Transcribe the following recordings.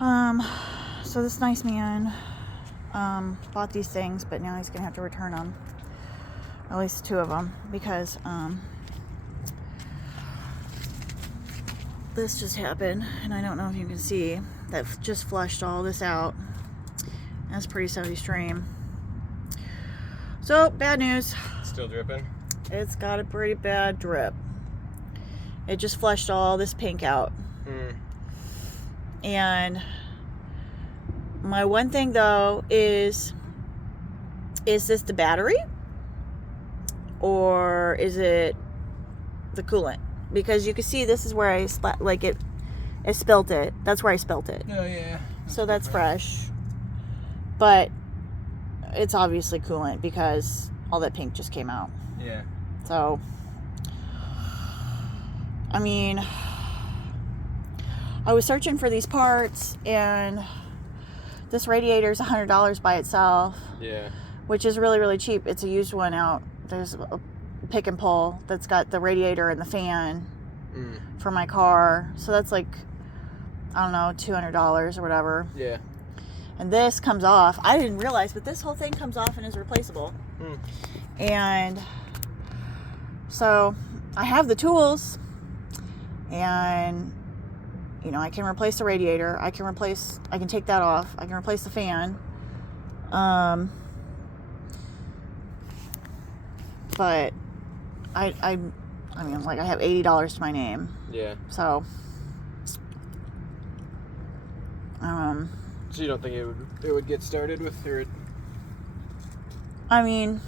Um, so this nice man bought these things, but now he's gonna have to return them. At least 2 of them, because this just happened, and I don't know if you can see that just flushed all this out. That's pretty Saudi stream. So bad news. Still dripping? It's got a pretty bad drip. It just flushed all this pink out. And my one thing though is this the battery or is it the coolant? Because you can see this is where I spilt it. That's where I spilt it. Oh yeah. So that's fresh. But it's obviously coolant because all that pink just came out. Yeah. So I mean, I was searching for these parts, and this radiator is $100 by itself. Yeah. Which is really, really cheap. It's a used one out. There's a pick and pull that's got the radiator and the fan for my car. So that's like, I don't know, $200 or whatever. Yeah. And this comes off. I didn't realize, but this whole thing comes off and is replaceable. And so I have the tools, and you know, I can replace the radiator. I can take that off. I can replace the fan. But I mean, like, I have $80 to my name. Yeah. So So you don't think it would get started with her? I mean,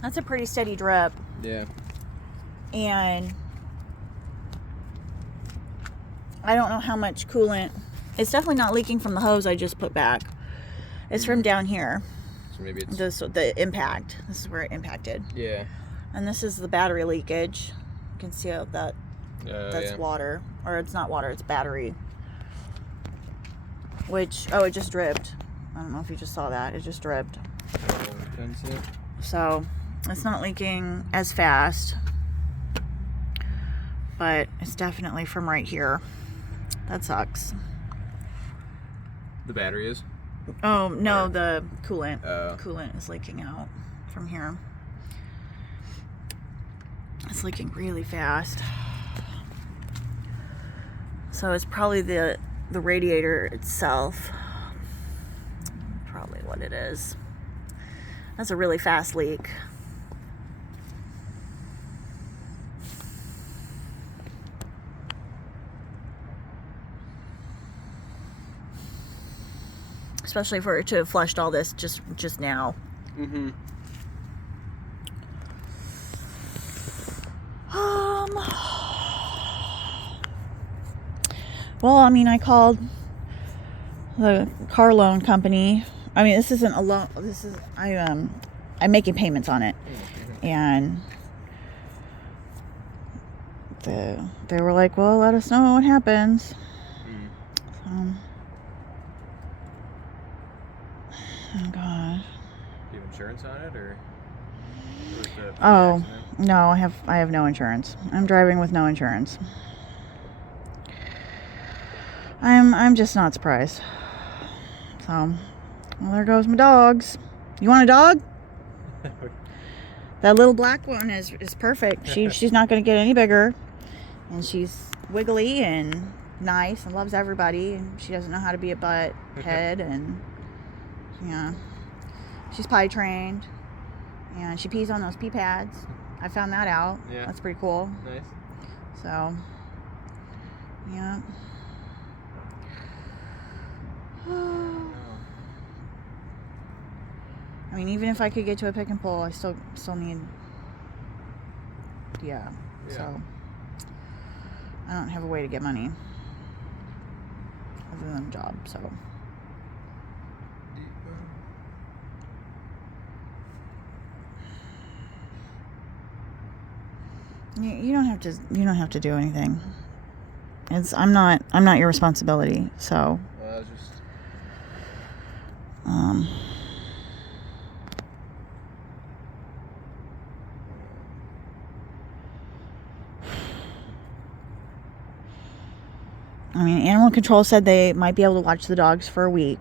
that's a pretty steady drip. Yeah. And I don't know how much coolant. It's definitely not leaking from the hose I just put back. It's from down here. So maybe it's the impact. This is where it impacted. Yeah. And this is the battery leakage. You can see how that's yeah. water. Or it's not water, it's battery. Which, it just dripped. I don't know if you just saw that. It just dripped. So, it's not leaking as fast. But it's definitely from right here. That sucks. The battery is? Oh, no, the coolant. Oh. The coolant is leaking out from here. It's leaking really fast. So it's probably the radiator itself. Probably what it is. That's a really fast leak. Especially for it to have flushed all this just now. Well, I mean, I called the car loan company. I mean, this isn't a loan. This is I'm making payments on it, and they were like, "Well, let us know what happens." Oh God. Do you have insurance on it, or Oh no, I have no insurance. I'm driving with no insurance. I'm just not surprised. So, well, there goes my dogs. You want a dog? That little black one is perfect. She's not going to get any bigger, and she's wiggly and nice and loves everybody, and she doesn't know how to be a butt head, and yeah, she's potty trained, and she pees on those pee pads. I found that out. Yeah, that's pretty cool. Nice. So, yeah. I mean, even if I could get to a pick and pull, I still need. Yeah. So I don't have a way to get money other than a job. So. You don't have to. You don't have to do anything. I'm not your responsibility. So. I mean, animal control said they might be able to watch the dogs for a week.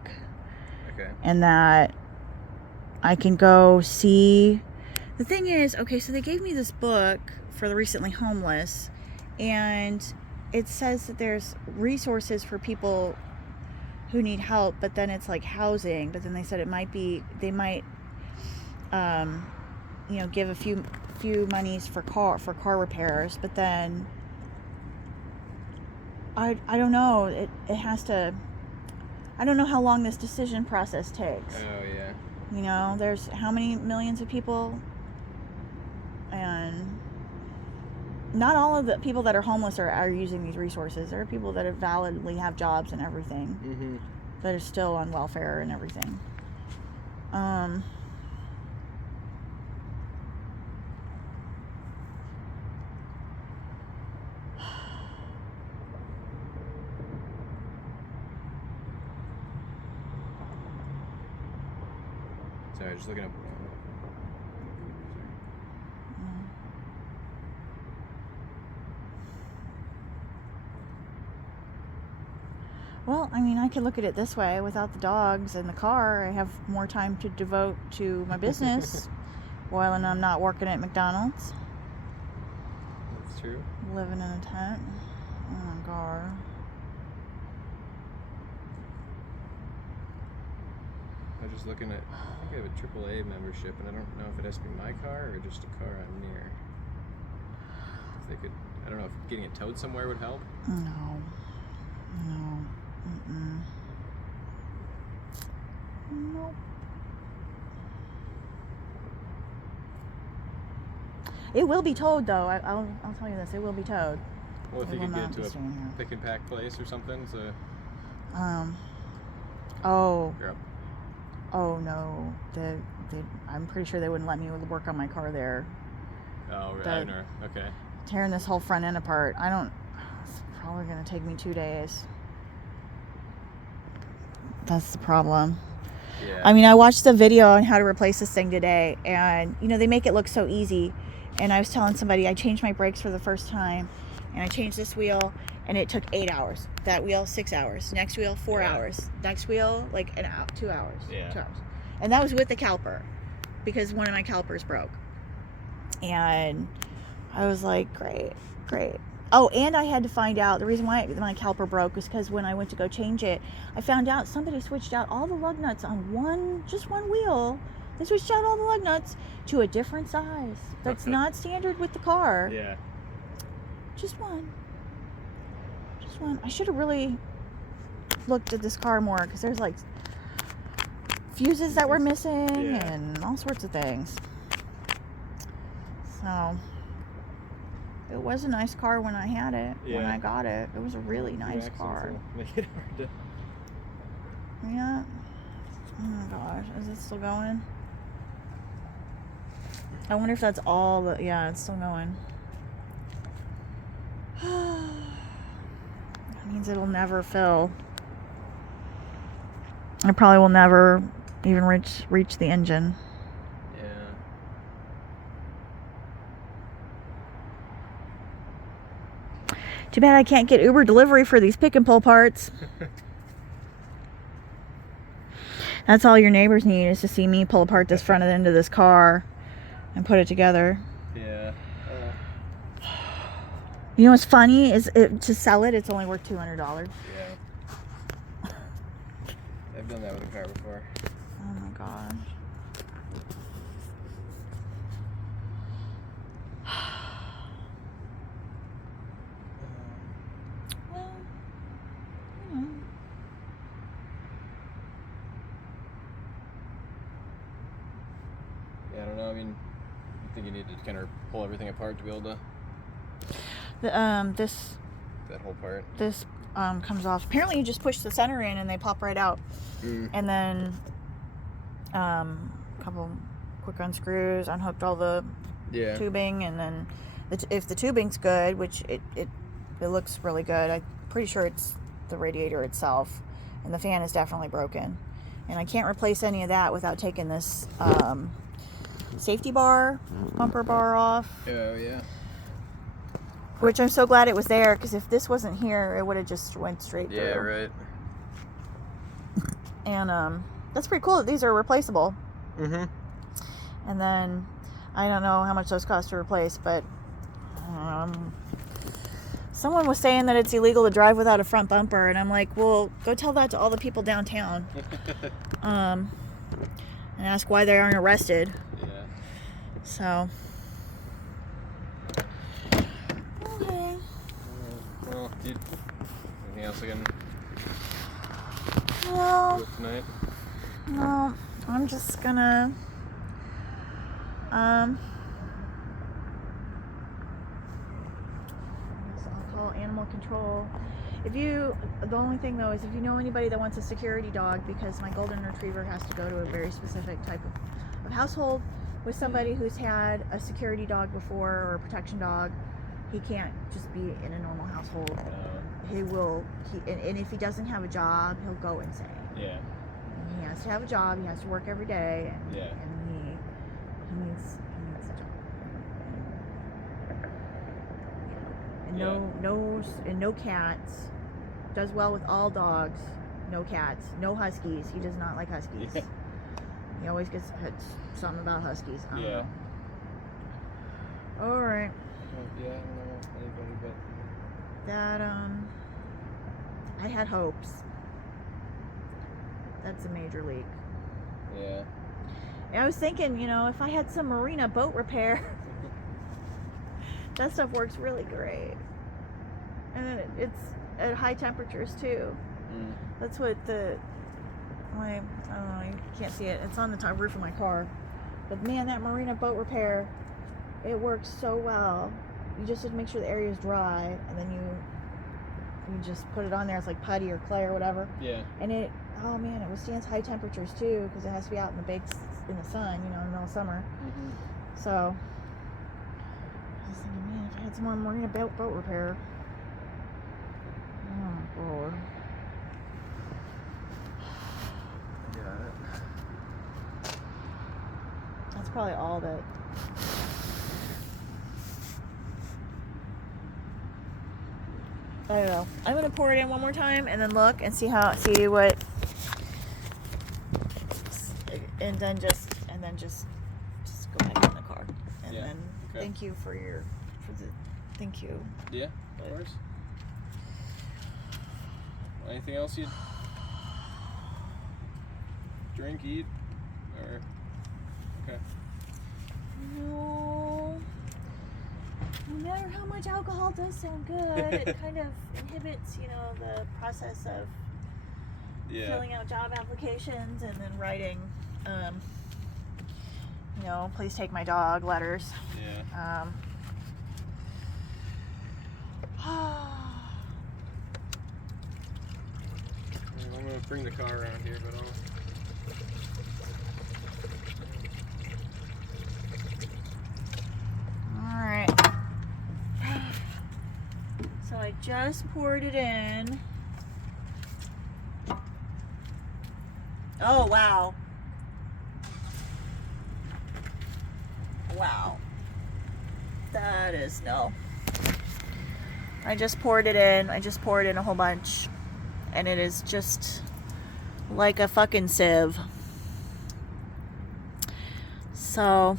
Okay. And that I can go see. The thing is, okay, so they gave me this book for the recently homeless, and it says that there's resources for people who need help, but then it's like housing. But then they said they might give a few monies for car repairs, but then I don't know. It has to. I don't know how long this decision process takes. Oh yeah. There's how many millions of people, and not all of the people that are homeless are using these resources. There are people that validly have jobs and everything, Mm-hmm. that are still on welfare and everything. Sorry, just looking up. Well, I mean, I could look at it this way. Without the dogs and the car, I have more time to devote to my business while I'm not working at McDonald's. That's true. Living in a tent. Oh my God. I'm just looking at. I think I have a AAA membership, and I don't know if it has to be my car or just a car I'm near. If they could, I don't know if getting it towed somewhere would help. No. Mm-mm. Nope. It will be towed, though. I'll tell you this. It will be towed. Well, if It you will could get not it be to staying here. a pick and pack place or something, so Oh. you're up. Oh no. I'm pretty sure they wouldn't let me work on my car there. Oh, The- I know. Okay. Tearing this whole front end apart. It's probably gonna take me 2 days. That's the problem. Yeah. I mean, I watched the video on how to replace this thing today, and they make it look so easy. And I was telling somebody I changed my brakes for the first time, and I changed this wheel, and it took 8 hours. That wheel, 6 hours. Next wheel, 4 Yeah. hours. Next wheel, like 2 hours. Yeah. 2 hours. And that was with the caliper, because one of my calipers broke. And I was like, great. Oh, and I had to find out, the reason why my caliper broke was because when I went to go change it, I found out somebody switched out all the lug nuts on just one wheel. They switched out all the lug nuts to a different size. That's not standard with the car. Yeah. Just one. I should have really looked at this car more, because there's like fuses that were missing, Yeah. and all sorts of things. So it was a nice car when I had it. When Yeah. I got it, it was a really nice Accidents car. will Make it hard to. Yeah. Oh my gosh, is it still going? I wonder if that's all the. Yeah, it's still going. That means it'll never fill. It probably will never even reach the engine. Yeah. Too bad I can't get Uber delivery for these pick and pull parts. That's all your neighbors need, is to see me pull apart this front end of this car and put it together. Yeah. You know what's funny is to sell it, it's only worth $200. Yeah. I've done that with a car before. Oh my gosh. Well, Yeah, I don't know. I mean, I think you need to kind of pull everything apart to be able to. This That whole part. comes off. Apparently, you just push the center in and they pop right out. And then a couple quick unscrews, unhooked all the Yeah. tubing, and then if the tubing's good, which it looks really good, I'm pretty sure it's the radiator itself, and the fan is definitely broken, and I can't replace any of that without taking this safety bar, bumper bar off. Oh yeah. Which I'm so glad it was there, because if this wasn't here, it would have just went straight through. Yeah, right. And that's pretty cool that these are replaceable. Mm-hmm. And then I don't know how much those cost to replace, but someone was saying that it's illegal to drive without a front bumper, and I'm like, well, go tell that to all the people downtown. And ask why they aren't arrested. Yeah. So. Okay. Well, anything else I can No. do with tonight? No. I'm just gonna. I'll call animal control. The only thing though is if you know anybody that wants a security dog, because my golden retriever has to go to a very specific type of household with somebody who's had a security dog before or a protection dog. He can't just be in a normal household. And if he doesn't have a job, he'll go insane. Yeah. He has to have a job. He has to work every day. And, Yeah. and he needs a job. And no cats. Does well with all dogs. No cats. No huskies. He does not like huskies. Yeah. He always gets something about huskies. I don't Yeah. know. All right. Yeah, I don't know anybody, but That I had hopes. That's a major leak. yeah. And I was thinking, if I had some marina boat repair, that stuff works really great. And then it's at high temperatures too. Mm. That's what I don't know, you can't see it. It's on the top roof of my car. But man, that marina boat repair, it works so well. You just have to make sure the area is dry, and then you just put it on there. It's like putty or clay or whatever. Yeah. And it withstands high temperatures too, because it has to be out in the sun, in the middle of summer. Mm-hmm. So I was thinking, man, if I had some more marina boat repair. Oh Lord. Got it. That's probably all that. I don't know. I'm gonna pour it in one more time and then look and see what, and then just go back in the car. And Yeah, then okay. thank you thank you. Yeah, of course. Anything else you'd drink, eat, or okay? No. No matter how much alcohol does sound good, it kind of inhibits, the process of filling out job applications and then writing, please take my dog letters. Yeah. I'm gonna bring the car around here, but Alright. So I just poured it in. Oh, wow. Wow. That is no. I just poured it in. I just poured in a whole bunch. And it is just like a fucking sieve. So,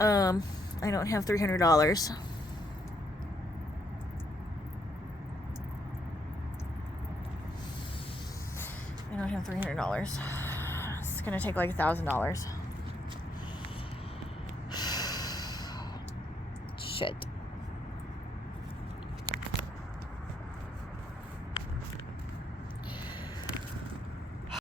I don't have $300. I don't have $300. It's gonna take like $1,000. Shit.